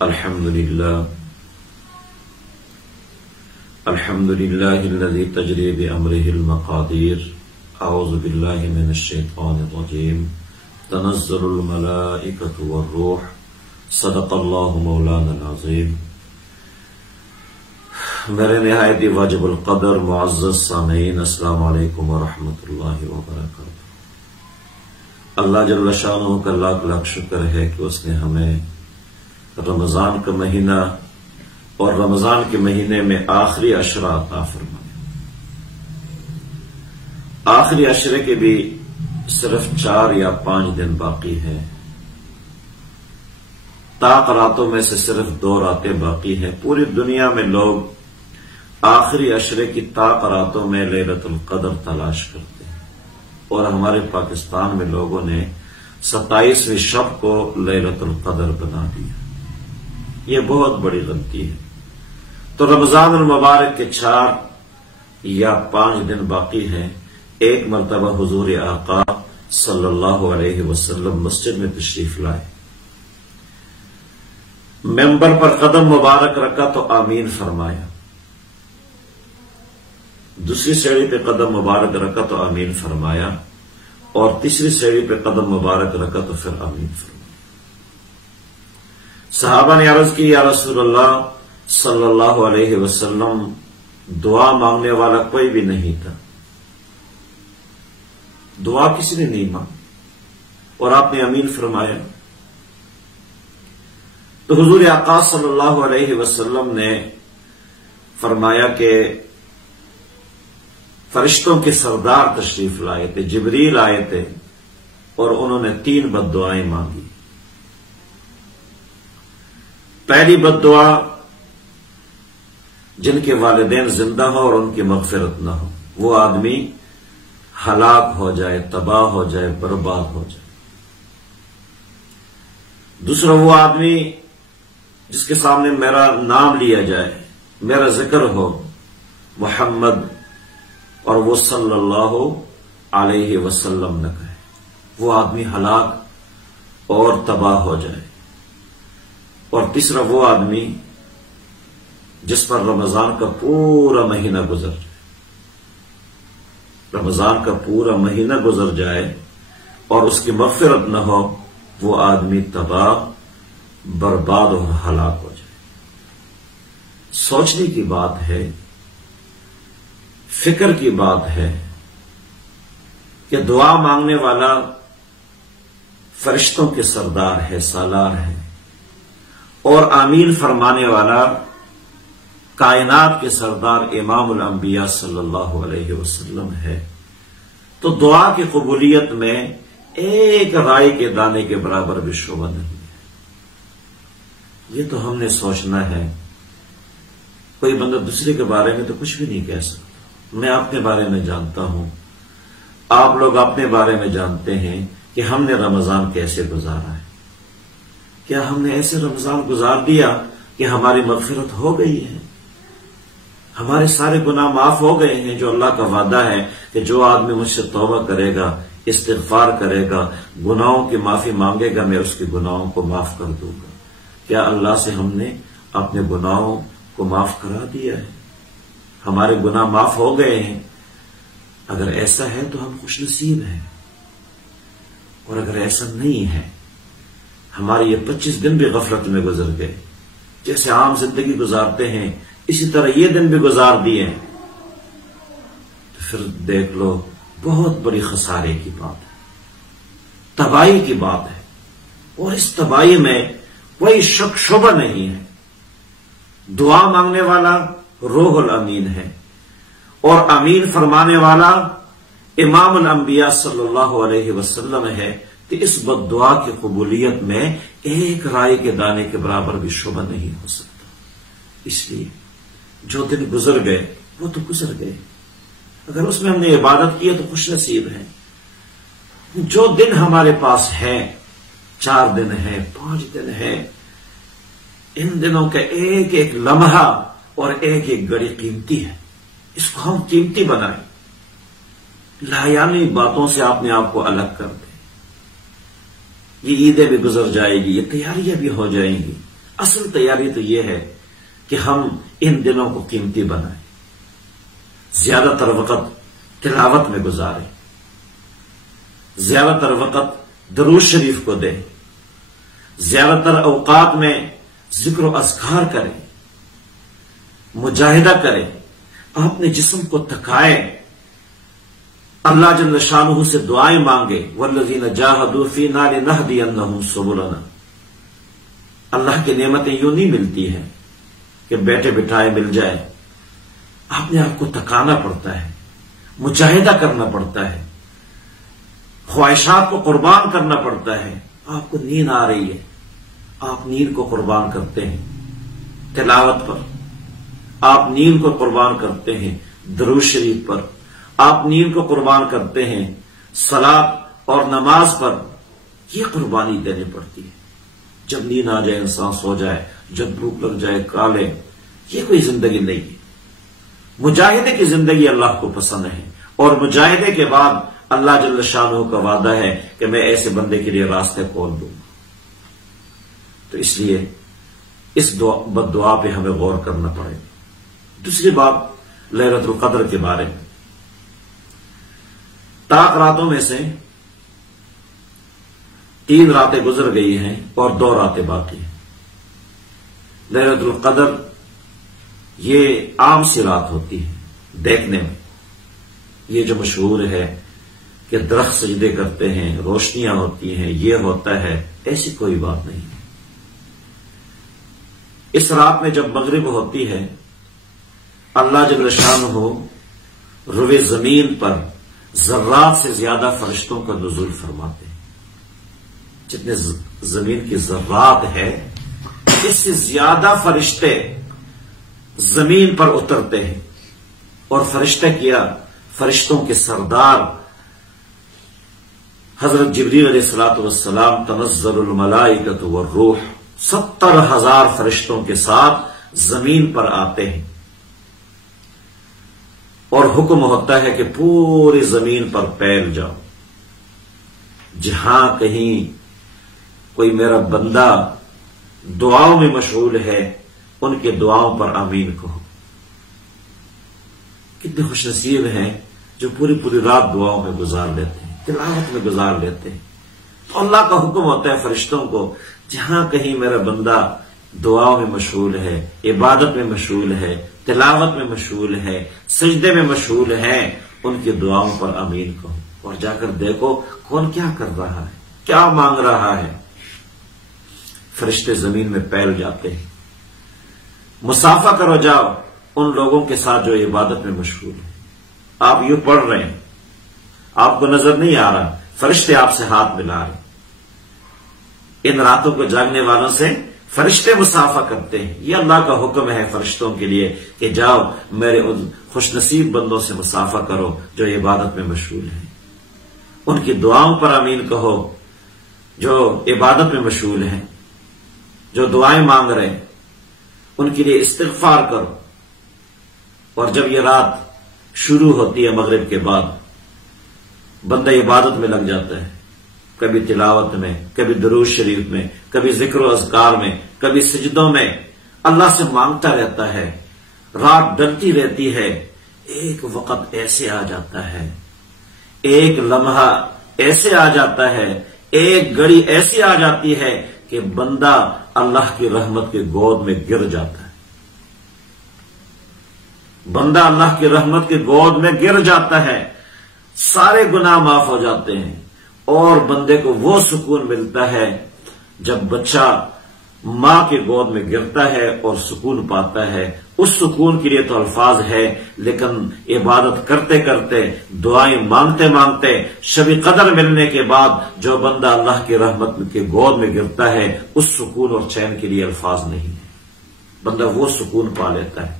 الحمد لله الذي تجري بأمره المقادير. أعوذ بالله من الشيطان الرجيم. تنزل الملائكة والروح. صدق الله مولانا العظيم. میرے نہایت واجب القدر معزز سامعین، السلام علیکم ورحمۃ اللہ وبرکاتہ۔ اللہ جل شانہ کا لاکھ لاکھ شکر ہے کہ اس نے ہمیں رمضان کا مہینہ اور رمضان کے مہینے میں آخری عشرہ عطا فرمایا۔ آخری عشرے کے بھی صرف 4 یا 5 دن باقی ہیں۔ طاق راتوں میں سے صرف 2 راتیں باقی ہیں۔ پوری دنیا میں لوگ آخری عشرے کی طاق راتوں میں لیلۃ القدر تلاش کرتے ہیں، اور ہمارے پاکستان میں لوگوں نے 27ویں شب کو لیلۃ القدر بنا دیا۔ یہ بہت بڑی غلطی ہے۔ تو رمضان المبارک کے 4 یا 5 دن باقی ہیں۔ ایک مرتبہ حضور آقا صلی اللہ علیہ وسلم مسجد میں تشریف لائے، ممبر پر قدم مبارک رکھا تو آمین فرمایا، دوسری سیڑھی پہ قدم مبارک رکھا تو آمین فرمایا، اور تیسری سیڑھی پہ قدم مبارک رکھا تو پھر آمین فرمایا۔ صحابہ نے عرض کی، یا رسول اللہ صلی اللہ علیہ وسلم، دعا مانگنے والا کوئی بھی نہیں تھا، دعا کسی نے نہیں مانگی، اور آپ نے آمین فرمایا۔ تو حضور آقا صلی اللہ علیہ وسلم نے فرمایا کہ فرشتوں کے سردار تشریف لائے تھے، جبریل آئے تھے، اور انہوں نے 3 بد دعائیں مانگی۔ پہلی بد دعا، جن کے والدین زندہ ہو اور ان کی مغفرت نہ ہو، وہ آدمی ہلاک ہو جائے، تباہ ہو جائے، برباد ہو جائے۔ دوسرا، وہ آدمی جس کے سامنے میرا نام لیا جائے، میرا ذکر ہو، محمد اور وہ صلی اللہ علیہ وسلم نہ کہے، وہ آدمی ہلاک اور تباہ ہو جائے۔ اور تیسرا، وہ آدمی جس پر رمضان کا پورا مہینہ گزر جائے، رمضان کا پورا مہینہ گزر جائے اور اس کی مغفرت نہ ہو، وہ آدمی تباہ، برباد اور ہلاک ہو جائے۔ سوچنے کی بات ہے، فکر کی بات ہے کہ دعا مانگنے والا فرشتوں کے سردار ہے، سالار ہے، اور آمین فرمانے والا کائنات کے سردار امام الانبیاء صلی اللہ علیہ وسلم ہے۔ تو دعا کی قبولیت میں ایک رائی کے دانے کے برابر بھی شعبہ نہیں ہے۔ یہ تو ہم نے سوچنا ہے۔ کوئی بندہ دوسرے کے بارے میں تو کچھ بھی نہیں کہہ سکتا۔ میں اپنے بارے میں جانتا ہوں، آپ لوگ اپنے بارے میں جانتے ہیں کہ ہم نے رمضان کیسے گزارا ہے۔ کیا ہم نے ایسے رمضان گزار دیا کہ ہماری مغفرت ہو گئی ہے، ہمارے سارے گناہ معاف ہو گئے ہیں؟ جو اللہ کا وعدہ ہے کہ جو آدمی مجھ سے توبہ کرے گا، استغفار کرے گا، گناہوں کی معافی مانگے گا، میں اس کے گناہوں کو معاف کر دوں گا۔ کیا اللہ سے ہم نے اپنے گناہوں کو معاف کرا دیا ہے؟ ہمارے گناہ معاف ہو گئے ہیں؟ اگر ایسا ہے تو ہم خوش نصیب ہیں، اور اگر ایسا نہیں ہے، ہمارے یہ 25 دن بھی غفلت میں گزر گئے، جیسے عام زندگی گزارتے ہیں اسی طرح یہ دن بھی گزار دیے، تو پھر دیکھ لو بہت بڑی خسارے کی بات ہے، تباہی کی بات ہے، اور اس تباہی میں کوئی شک شبہ نہیں ہے۔ دعا مانگنے والا روح الامین ہے، اور امین فرمانے والا امام الانبیاء صلی اللہ علیہ وسلم ہے، کہ اس بد دعا کی قبولیت میں ایک رائی کے دانے کے برابر بھی شبہ نہیں ہو سکتا۔ اس لیے جو دن گزر گئے وہ تو گزر گئے، اگر اس میں ہم نے عبادت کی ہے تو خوش نصیب ہے۔ جو دن ہمارے پاس ہے، 4 دن ہے، 5 دن ہے، ان دنوں کا ایک ایک لمحہ اور ایک ایک گھڑی قیمتی ہے، اس کو ہم قیمتی بنائیں۔ لایانی باتوں سے اپنے آپ کو الگ کر دیں۔ یہ عیدیں بھی گزر جائے گی، یہ تیاریاں بھی ہو جائیں گی، اصل تیاری تو یہ ہے کہ ہم ان دنوں کو قیمتی بنائیں، زیادہ تر وقت تلاوت میں گزاریں، زیادہ تر وقت درود شریف کو دیں، زیادہ تر اوقات میں ذکر و اذکار کریں، مجاہدہ کریں، اپنے جسم کو تھکائیں، اللہ جل شانہ سے دعائیں مانگے، والذین جاہدوا فینا لنہدینہم سبلنا۔ اللہ کی نعمتیں یوں نہیں ملتی ہیں کہ بیٹھے بٹھائے مل جائے، اپنے آپ کو تھکانا پڑتا ہے، مجاہدہ کرنا پڑتا ہے، خواہشات کو قربان کرنا پڑتا ہے۔ آپ کو نیند آ رہی ہے، آپ نیند کو قربان کرتے ہیں تلاوت پر، آپ نیند کو قربان کرتے ہیں درود شریف پر، آپ نیند کو قربان کرتے ہیں صلاۃ اور نماز پر۔ یہ قربانی دینی پڑتی ہے۔ جب نیند آ جائے انسان سو جائے، جب بھوک لگ جائے کھا لے، یہ کوئی زندگی نہیں ہے۔ مجاہدے کی زندگی اللہ کو پسند ہے، اور مجاہدے کے بعد اللہ جل شانہ کا وعدہ ہے کہ میں ایسے بندے کے لیے راستے کھول دوں گا۔ تو اس لیے اس بد دعا پہ ہمیں غور کرنا پڑے۔ دوسری بات لیلۃ القدر کے بارے میں، طاق راتوں میں سے 3 راتیں گزر گئی ہیں اور 2 راتیں باقی ہیں۔ لیلۃ القدر یہ عام سی رات ہوتی ہے دیکھنے میں، یہ جو مشہور ہے کہ درخت سجدے کرتے ہیں، روشنیاں ہوتی ہیں، یہ ہوتا ہے، ایسی کوئی بات نہیں۔ اس رات میں جب مغرب ہوتی ہے، اللہ جل شانہ روئے زمین پر ذرات سے زیادہ فرشتوں کا نزول فرماتے ہیں۔ جتنے زمین کی ذرات ہے، اس سے زیادہ فرشتے زمین پر اترتے ہیں، اور فرشتوں کے سردار حضرت جبریل علیہ الصلوۃ والسلام، تنزل الملائکۃ والروح، 70,000 فرشتوں کے ساتھ زمین پر آتے ہیں، اور حکم ہوتا ہے کہ پوری زمین پر پھیل جاؤ، جہاں کہیں کوئی میرا بندہ دعاؤں میں مشغول ہے، ان کے دعاؤں پر آمین کہو۔ کتنے خوش نصیب ہیں جو پوری رات دعاؤں میں گزار لیتے ہیں، تلاوت میں گزار لیتے ہیں۔ تو اللہ کا حکم ہوتا ہے فرشتوں کو، جہاں کہیں میرا بندہ دعاؤں میں مشغول ہے، عبادت میں مشغول ہے، تلاوت میں مشغول ہے، سجدے میں مشغول ہے، ان کی دعاؤں پر آمین کہو، اور جا کر دیکھو کون کیا کر رہا ہے، کیا مانگ رہا ہے۔ فرشتے زمین میں پھیل جاتے ہیں۔ مسافہ کرو جاؤ ان لوگوں کے ساتھ جو عبادت میں مشغول ہیں۔ آپ یوں پڑھ رہے ہیں، آپ کو نظر نہیں آ رہا، فرشتے آپ سے ہاتھ ملا رہے ہیں۔ ان راتوں کو جاگنے والوں سے فرشتے مسافہ کرتے ہیں۔ یہ اللہ کا حکم ہے فرشتوں کے لیے کہ جاؤ میرے ان خوش نصیب بندوں سے مسافہ کرو جو عبادت میں مشغول ہیں، ان کی دعاؤں پر آمین کہو، جو عبادت میں مشغول ہیں، جو دعائیں مانگ رہے ہیں، ان کے لیے استغفار کرو۔ اور جب یہ رات شروع ہوتی ہے مغرب کے بعد، بندہ عبادت میں لگ جاتا ہے، کبھی تلاوت میں، کبھی درود شریف میں، کبھی ذکر و اذکار میں، کبھی سجدوں میں، اللہ سے مانگتا رہتا ہے۔ رات ڈلتی رہتی ہے، ایک وقت ایسے آ جاتا ہے، ایک لمحہ ایسے آ جاتا ہے، ایک گھڑی ایسی آ جاتی ہے کہ بندہ اللہ کی رحمت کے گود میں گر جاتا ہے۔ بندہ اللہ کی رحمت کے گود میں گر جاتا ہے، سارے گناہ معاف ہو جاتے ہیں، اور بندے کو وہ سکون ملتا ہے جب بچہ ماں کے گود میں گرتا ہے اور سکون پاتا ہے۔ اس سکون کے لیے تو الفاظ ہے، لیکن عبادت کرتے کرتے، دعائیں مانگتے مانگتے، شب قدر ملنے کے بعد جو بندہ اللہ کی رحمت کے گود میں گرتا ہے، اس سکون اور چین کے لیے الفاظ نہیں ہے۔ بندہ وہ سکون پا لیتا ہے،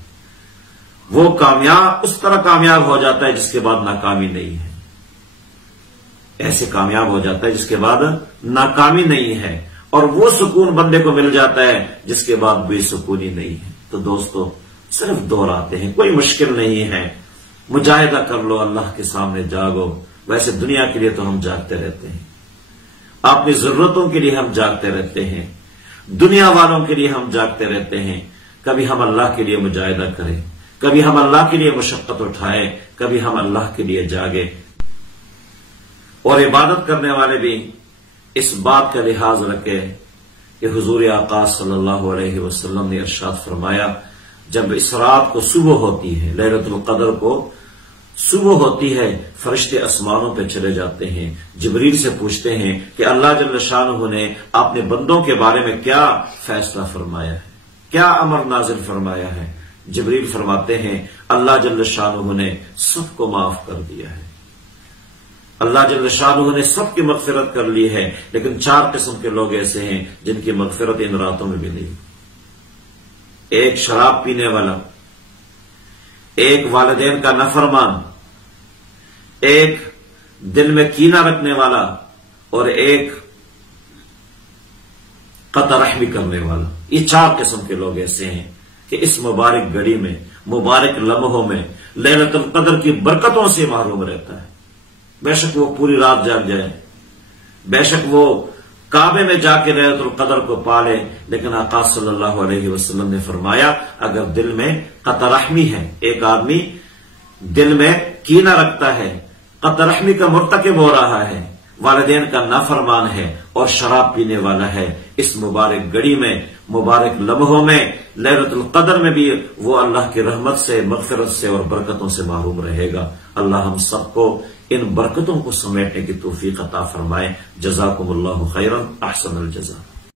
وہ کامیاب، اس طرح کامیاب ہو جاتا ہے جس کے بعد ناکامی نہیں ہے، ایسے کامیاب ہو جاتا ہے جس کے بعد ناکامی نہیں ہے، اور وہ سکون بندے کو مل جاتا ہے جس کے بعد بے سکونی نہیں ہے۔ تو دوستو، صرف 2 راتیں ہیں، کوئی مشکل نہیں ہے، مجاہدہ کر لو، اللہ کے سامنے جاگو۔ ویسے دنیا کے لیے تو ہم جاگتے رہتے ہیں، اپنی ضرورتوں کے لیے ہم جاگتے رہتے ہیں، دنیا والوں کے لیے ہم جاگتے رہتے ہیں، کبھی ہم اللہ کے لیے مجاہدہ کریں، کبھی ہم اللہ کے لیے مشقت اٹھائیں، کبھی ہم اللہ کے لیے جاگیں۔ اور عبادت کرنے والے بھی اس بات کا لحاظ رکھے کہ حضور آقا صلی اللہ علیہ وسلم نے ارشاد فرمایا، جب اس رات کو صبح ہوتی ہے، لیلۃ القدر کو صبح ہوتی ہے، فرشتے آسمانوں پہ چلے جاتے ہیں، جبریل سے پوچھتے ہیں کہ اللہ جل شانہ نے اپنے بندوں کے بارے میں کیا فیصلہ فرمایا ہے، کیا امر نازل فرمایا ہے۔ جبریل فرماتے ہیں اللہ جل شانہ نے سب کو معاف کر دیا ہے، اللہ جل شانہ نے سب کی مغفرت کر لی ہے، لیکن 4 قسم کے لوگ ایسے ہیں جن کی مغفرت ان راتوں میں بھی نہیں۔ ایک شراب پینے والا، ایک والدین کا نافرمان، ایک دل میں کینہ رکھنے والا، اور ایک قطع رحمی کرنے والا۔ یہ 4 قسم کے لوگ ایسے ہیں کہ اس مبارک گھڑی میں، مبارک لمحوں میں لیلۃ القدر کی برکتوں سے محروم رہتا ہے۔ بے شک وہ پوری رات جاگ جائے، بے شک وہ کعبے میں جا کے لیلۃ القدر کو پالے، لیکن آقا صلی اللہ علیہ وسلم نے فرمایا اگر دل میں قطع رحمی ہے، ایک آدمی دل میں کینہ رکھتا ہے، قطع رحمی کا مرتکب ہو رہا ہے، والدین کا نافرمان ہے اور شراب پینے والا ہے، اس مبارک گھڑی میں، مبارک لمحوں میں، لیلۃ القدر میں بھی وہ اللہ کی رحمت سے، مغفرت سے اور برکتوں سے محروم رہے گا۔ اللہ ہم سب کو ان برکتوں کو سمیٹنے کی توفیق عطا فرمائے۔ جزاکم اللہ خیرا، احسن الجزاء۔